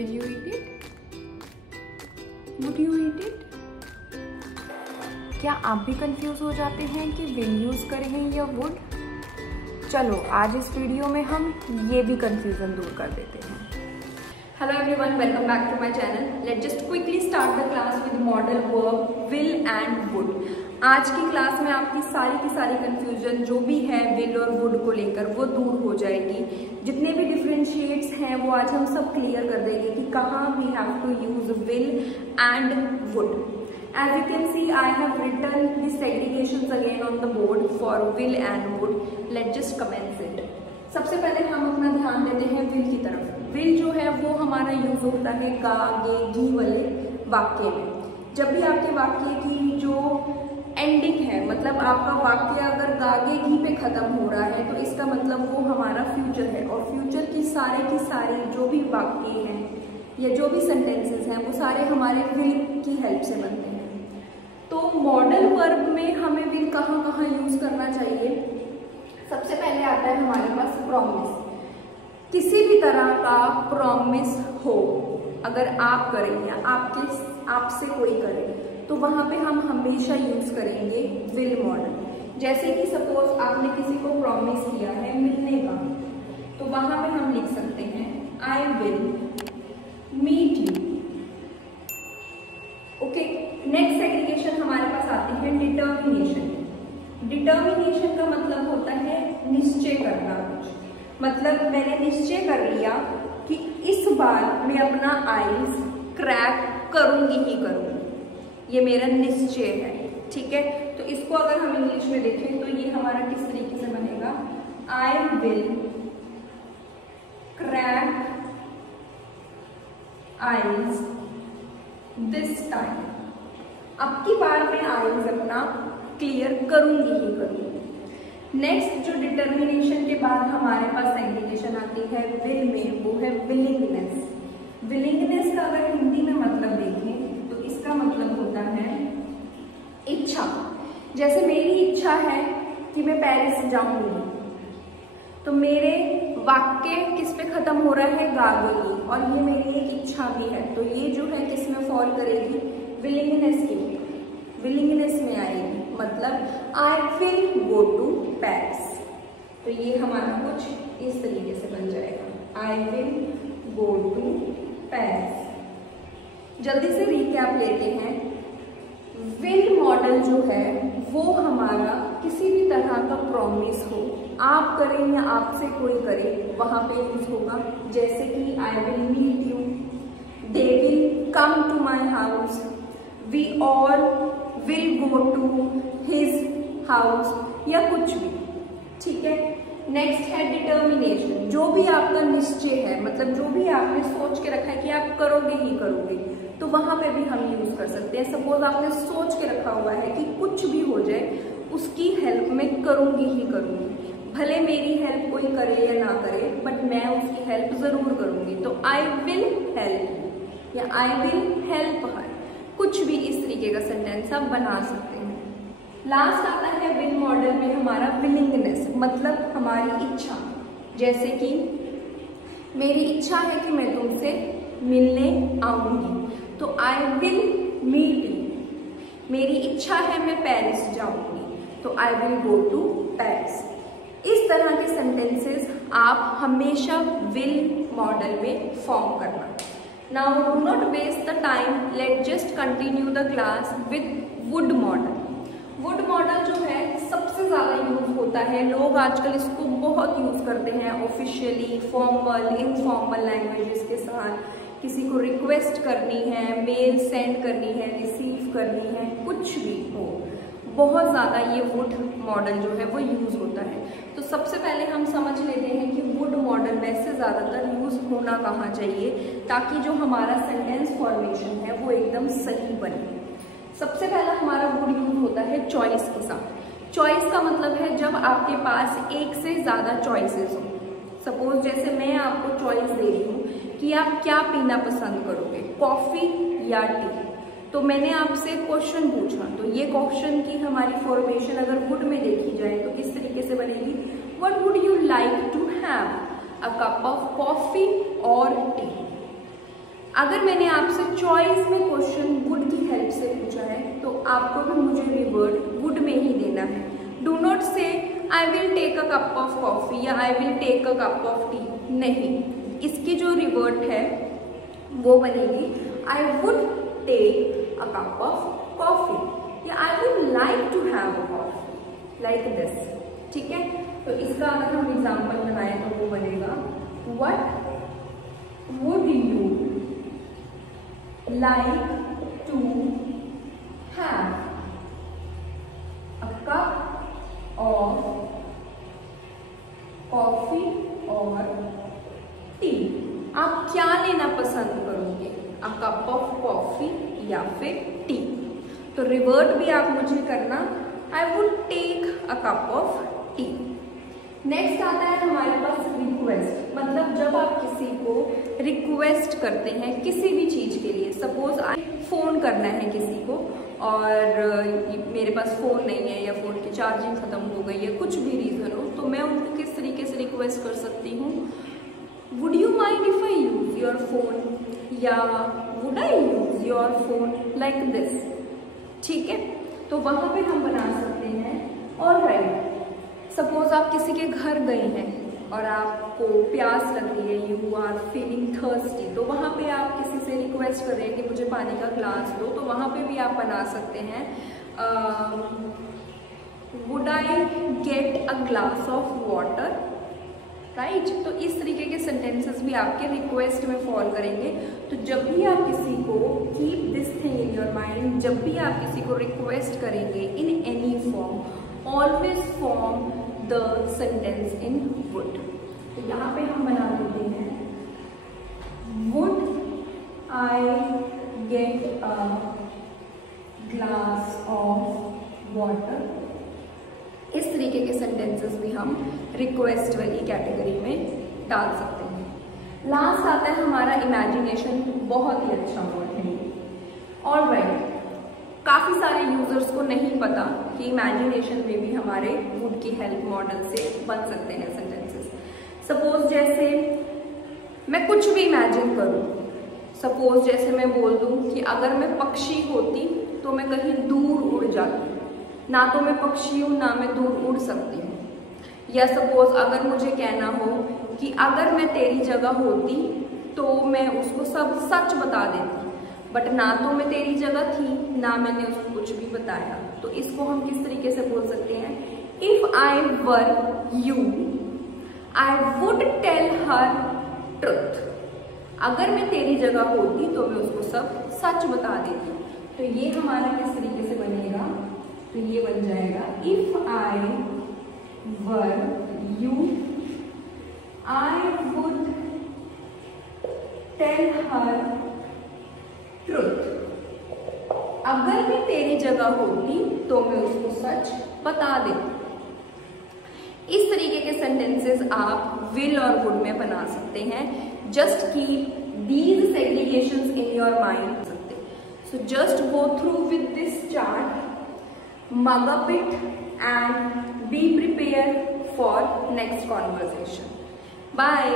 Will you eat it? Would you eat it? क्या आप भी कंफ्यूज हो जाते हैं कि विल यूज करें या वुड? चलो आज इस वीडियो में हम ये भी कंफ्यूजन दूर कर देते हैं। Hello everyone, welcome back to my channel. Let's just quickly start the class with modal verb will and would. आज की क्लास में आपकी सारी कंफ्यूजन जो भी है will और would को लेकर वो दूर हो जाएगी। जितने भी डिफरेंशिएट्स हैं वो आज हम सब क्लियर कर देंगे कि कहाँ we have to use will and would. As you can see, I have written the segregations again on the board for will and would. Let's just commence it. सबसे पहले हम अपना ध्यान देते हैं will की तरफ। will जो है वो हमारा यूज होता है गा गे घी वाले वाक्य में। जब भी आपके वाक्य की जो एंडिंग है, मतलब आपका वाक्य अगर गा गे घी पे खत्म हो रहा है तो इसका मतलब वो हमारा फ्यूचर है, और फ्यूचर की सारी जो भी वाक्य हैं या जो भी सेंटेंसेस हैं वो सारे हमारे will की हेल्प से बनते हैं। तो मॉडल वर्ब में हमें will कहाँ यूज करना चाहिए? सबसे पहले आता है हमारे पास प्रॉमिस। किसी भी तरह का प्रॉमिस हो, अगर आप करें या आपसे कोई करे, तो वहां पे हम हमेशा यूज करेंगे विल मॉडल। जैसे कि सपोज आपने किसी को प्रॉमिस किया है मिलने का, तो वहां पे हम लिख सकते हैं I will meet you. Okay, next segregation हमारे पास आती है डिटर्मिनेशन। डिटर्मिनेशन का मतलब होता है निश्चय करना कुछ। मतलब मैंने निश्चय कर लिया कि इस बार मैं अपना आईज क्रैक करूंगी ही करूंगी, ये मेरा निश्चय है। ठीक है, तो इसको अगर हम इंग्लिश में देखें तो ये हमारा किस तरीके से बनेगा? I will crack eyes this time. अब की बार मैं आईज अपना क्लियर करूंगी ही करूंगी। नेक्स्ट जो डिटर्मिनेशन के बाद हमारे पास सेग्रीगेशन आती है विल में, वो है विलिंगनेस। विलिंगनेस का अगर हिंदी में मतलब देखें तो इसका मतलब होता है इच्छा। जैसे मेरी इच्छा है कि मैं पेरिस जाऊंगी, तो मेरे वाक्य किस पे खत्म हो रहा है? गागोगी, और ये मेरी एक इच्छा भी है, तो ये जो है किस में फॉल करेगी? विलिंगनेस में आएगी। मतलब I will go to Paris, तो ये हमारा कुछ इस तरीके से बन जाएगा, I will go to Paris. जल्दी से रिकैप लेते हैं। विल मॉडल जो है वो हमारा किसी भी तरह का प्रॉमिस हो, आप करें या आपसे कोई करे, वहां पे यूज होगा। जैसे कि I will meet you, they will come to my house, we all will go to his house, या कुछ भी। ठीक है, नेक्स्ट है डिटर्मिनेशन। जो भी आपका निश्चय है, मतलब जो भी आपने सोच के रखा है कि आप करोगे ही करोगे, तो वहां पे भी हम यूज कर सकते हैं। सपोज आपने सोच के रखा हुआ है कि कुछ भी हो जाए उसकी हेल्प मैं करूंगी ही करूंगी, भले मेरी हेल्प कोई करे या ना करे, बट मैं उसकी हेल्प जरूर करूंगी, तो आई विल हेल्प या आई विल हेल्प हर, कुछ भी इस तरीके का सेंटेंस आप बना सकते हैं। लास्ट आता है विल मॉडल में हमारा विलिंगनेस, मतलब हमारी इच्छा। जैसे कि मेरी इच्छा है कि मैं तुमसे मिलने आऊंगी, तो आई विल मीट यू। मेरी इच्छा है मैं पेरिस जाऊंगी, तो I will go to Paris. इस तरह के सेंटेंसेस आप हमेशा विल मॉडल में फॉर्म करना। Now do not waste the time. Let's just continue the class with would model. would model जो है सबसे ज्यादा यूज होता है, लोग आजकल इसको बहुत यूज करते हैं ऑफिशियली, फॉर्मल, इनफॉर्मल लैंग्वेजेस के साथ। किसी को रिक्वेस्ट करनी है, मेल सेंड करनी है, रिसीव करनी है, कुछ भी हो, बहुत ज्यादा ये would मॉडल जो है वो यूज होता है। तो सबसे पहले हम समझ लेते हैं कि would मॉडल वैसे ज्यादातर यूज होना कहाँ चाहिए, ताकि जो हमारा सेंटेंस फॉर्मेशन है वो एकदम सही बने। सबसे पहला हमारा would यूज होता है चॉइस के साथ। चॉइस का मतलब है जब आपके पास एक से ज्यादा चॉइसेस हो। सपोज जैसे मैं आपको चॉइस दे रही हूँ कि आप क्या पीना पसंद करोगे, कॉफी या टी, तो मैंने आपसे क्वेश्चन पूछा, तो ये क्वेश्चन की हमारी फॉर्मेशन अगर वुड में देखी जाए तो किस तरीके से बनेगी? What would you like to have, a cup of coffee और टी। अगर मैंने आपसे चॉइस में क्वेश्चन वुड की हेल्प से पूछा है तो आपको भी मुझे रिवर्ट वुड में ही देना है। Do not say I will take a cup of coffee या I will take a cup of tea, नहीं, इसकी जो रिवर्ट है वो बनेगी I would take a cup of coffee या I would like to have a coffee, like this. ठीक है, तो इसका अगर हम एग्जाम्पल बनाएं तो वो बनेगा what would you like to have a cup of coffee और टी। आप क्या लेना पसंद करोगे, अ कप ऑफ कॉफी या फिर टी। तो रिवर्ट भी आप मुझे करना I would take a cup of tea. Next आता है हमारे पास रिक्वेस्ट, मतलब जब आप किसी को रिक्वेस्ट करते हैं किसी भी चीज़ के लिए। सपोज फ़ोन करना है किसी को और मेरे पास फ़ोन नहीं है या फ़ोन की चार्जिंग ख़त्म हो गई है, कुछ भी रीज़न हो, तो मैं उनको किस तरीके से रिक्वेस्ट कर सकती हूँ, would you mind if I use your phone या would I use your phone like this. ठीक है, तो वहाँ पे हम बना सकते हैं ऑलराइट। सपोज आप किसी के घर गए हैं और आपको प्यास लग रही है, यू आर फीलिंग थर्स्टी, तो वहाँ पे आप किसी से रिक्वेस्ट कर रहे हैं कि मुझे पानी का ग्लास दो, तो वहाँ पे भी आप बना सकते हैं would I get a glass of water, right. तो इस तरीके के सेंटेंसेस भी आपके रिक्वेस्ट में फॉल करेंगे। तो जब भी आप किसी को, keep this thing in your mind, जब भी आप किसी को रिक्वेस्ट करेंगे in any form, always form the sentence in would. तो यहाँ पे हम बना देते हैं would I get a glass of water. इस तरीके के सेंटेंसेस भी हम रिक्वेस्ट वाली कैटेगरी में डाल सकते हैं। लास्ट आता है हमारा इमेजिनेशन, बहुत ही अच्छा वर्ड है। ऑलराइट, काफ़ी सारे यूजर्स को नहीं पता कि इमेजिनेशन में भी हमारे वुड की हेल्प मॉडल से बन सकते हैं सेंटेंसेस। सपोज जैसे मैं कुछ भी इमेजिन करूँ, सपोज जैसे मैं बोल दूँ कि अगर मैं पक्षी होती तो मैं कहीं दूर उड़ जाती, ना तो मैं पक्षी हूँ ना मैं दूर उड़ सकती हूँ। या सपोज अगर मुझे कहना हो कि अगर मैं तेरी जगह होती तो मैं उसको सब सच बता देती, बट ना तो मैं तेरी जगह थी ना मैंने उसको कुछ भी बताया। तो इसको हम किस तरीके से बोल सकते हैं, if I were you I would tell her truth. अगर मैं तेरी जगह होती तो मैं उसको सब सच बता देती। तो ये हमारा किस तरीके से बनेगा, तो ये बन जाएगा if I were you I would tell her truth. अगर मैं तेरी जगह होती तो मैं उसको सच बता देती। इस तरीके के सेंटेंसेस आप विल और वुड में बना सकते हैं। Just keep these segregations in your mind. So just go through with this chart, mug up it and be prepared for next conversation. Bye.